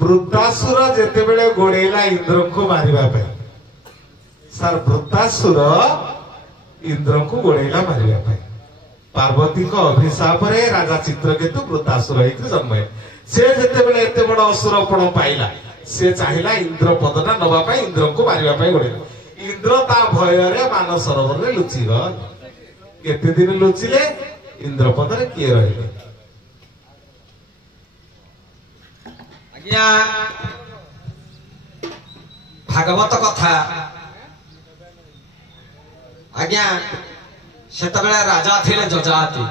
वृत्तासुर जेतेबेले गोड़ेला इंद्र को मारिबा पे सर वृत्तासुर इंद्र को गोड़ेला मारिबा पे पार्वती को अभिशाप रे राजा चित्रकेतु वृत्तासुर होइके जन्म से जेतेबेले एते बड़ असुरपण पाइला से चाहिला इंद्र पदना नबा पे इंद्र को मारिबा पे गोड़ेला इंद्र ता भय रे मानव सरोवर रे लुचि गल केते दिन लुचिले इंद्र पद रे किए रहले भागवत कथा आज्ञा से राजा थे जजाति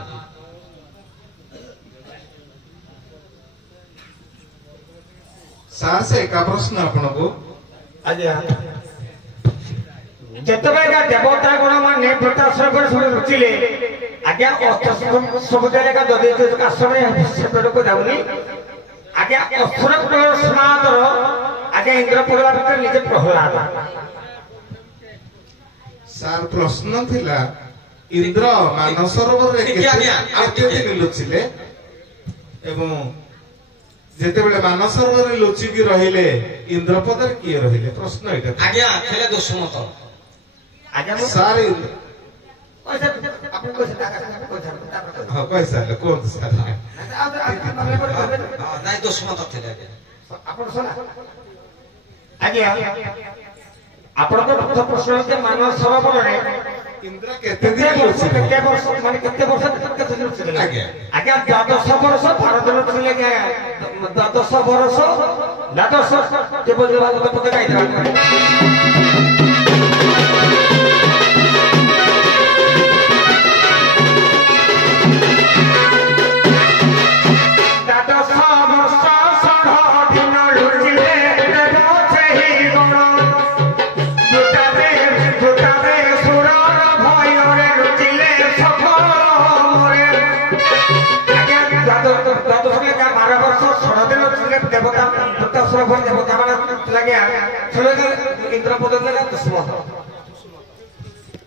सार से एक प्रश्न आपण को आज्ञा जेतबेला देवता गुण माने वृत्तासुर पर सब रुचिले आज्ञा समुद्र का ददे आश्रम से को जाउनी आज्ञा असुर समादर आज्ञा इंद्र परिवार भीतर निजे प्रहलाद सार प्रश्न थिला इंद्र मानव सरोवर रे केते दिन लुचिले एवं जेतेबेले मानव सरोवर रे लुचि की रहिले इंद्र पद रे किए रहिले प्रश्न एटा आज्ञा खेले दुष्मत आज्ञा सार आपन को हां कैसा कोन सार नहीं दुष्मत थे आपन सुना आज्ञा आपन को प्रश्न है मानव सरोवर रे इंद्र केते दिन लुचि केते वर्ष माने केते वर्ष केते दिन लुचि आज्ञा आज्ञा 12 वर्ष भारत रे थिले 12 वर्ष 12 के बोल पद गाई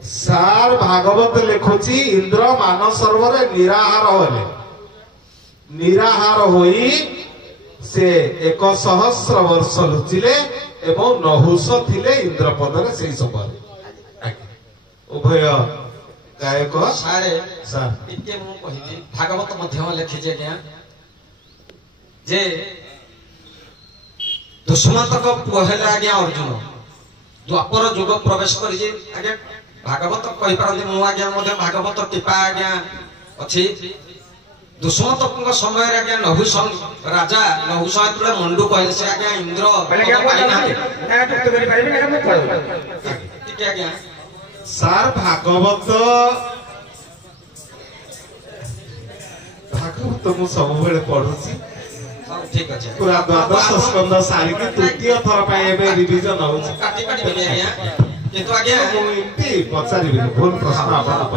सार भागवत लिखुची इंद्र मानव सरोवर निराहार होले निराहार होई से 100 वर्ष लुचिले एवं नहुष थिले इंद्र पदरे से समय उभय गायक सारे सार इते मु कहिली भागवत मध्य लिखि जे ज्ञान जे दुष्मंत को पहला आज्ञा अर्जुन द्वापर युग प्रवेश करिजे आज्ञा भागवत कहि पारନ୍ତି मु आज्ञा मध्ये भागवत टिपा आज्ञा अछि दुष्मंत को समय रे आज्ञा नहुष राजा नहुष आतुले मंडू कहले से आज्ञा इंद्र आज्ञा सार भागवत मु सब बेले पढुची ठीक अछि पूरा 12 स्कंद सारी की तृतीय थर पाए एबे रिवीजन होउची काटी काटी आज्ञा किंतु आज्ञा मु इति पचारिबि भूल प्रश्न आपण